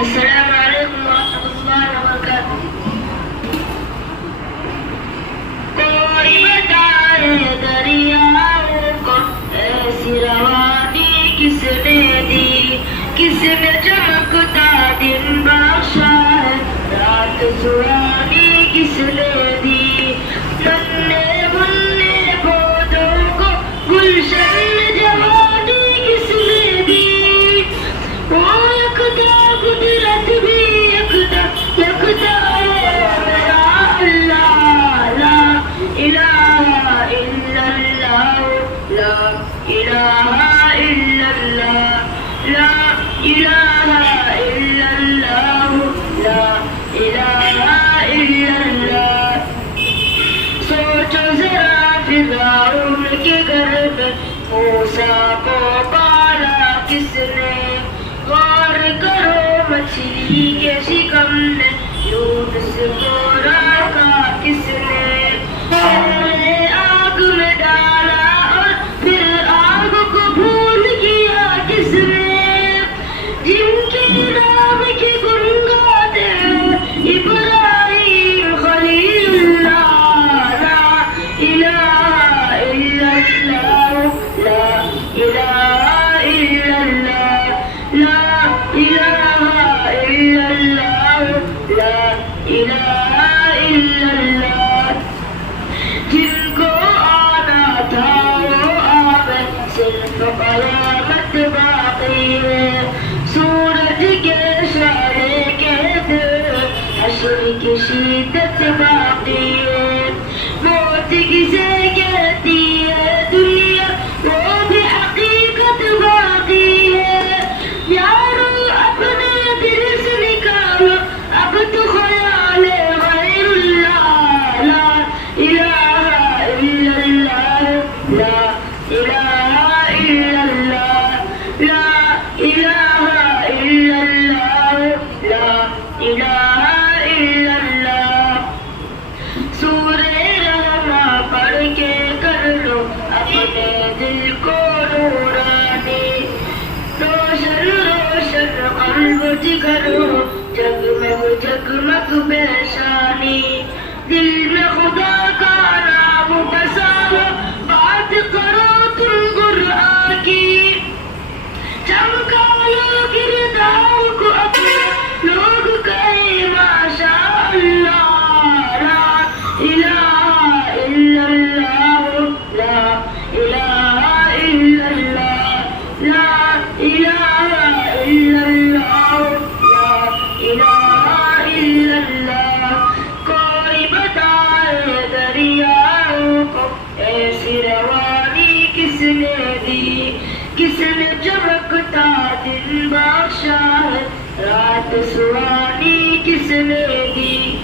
السلام علیکم ورحمۃ اللہ وبرکاتہ. کوئی بتائے دریاؤں کو ایسی روانی کس نے دی, کس نے چمکتا دن بخشا ہے, رات سوانی کس نے دی, ننے مننے پودوں کو گلشن جوانی کس نے دی, وہ یکتا قدرت بھی یکتا ہے میرا اللہ, لا الہ الا اللہ, لا الہ الا اللہ, لا الہ الا اللہ, لا الہ الا اللہ. سوچو ذرا فرعون کے گھر میں موسیٰ کو پالا کس نے, غور کرو مچھلی کے شکم میں یونس کو رکھا کس نے, آگ میں ڈالا اور پھر آگ کو بھول کیا کس نے, جن کے نام کی گن گاتے ابراہیم خلیل اللہ, لا الہ الا اللہ, لا الہ الا اللہ, لا الہ الا اللہ, لا الہ الا اللہ. جن کو آنا تھا وہ آوے, صرف قیامت باقی ہے, سورج کے اشارے کہتے حشر کی شدت باقی ہے, موت کسے کہتی ہے دنیا وہ بھی حقیقت باقی ہے, یارو اپنے دل سے نکالو اب تو خیال غیر اللہ, لا الہ الا اللہ, لا الہ الا اللہ, لا الہ الا اللہ, لا الہ الا اللہ. سورہ رحمہ پڑھ کے کر لو اپنے دل کو نورانی, روشن روشن قلب جگر ہو, جگمگ جگمگ پیشانی, دل میں خدا کا نام بساؤ, بات کرو تم قرآن کی, چمکا لو کردار کو اپنا, لوگ کہیں ماشاء اللہ, لا الہ الا اللہ, لا الہ الا اللہ, لا الہ الا اللہ, لا الہ الا اللہ. کوئی بتائے دریاؤں کو ایسی روانی کس نے دی, کس نے چمکتا دن بخشا ہے, رات سوانی کس نے دی,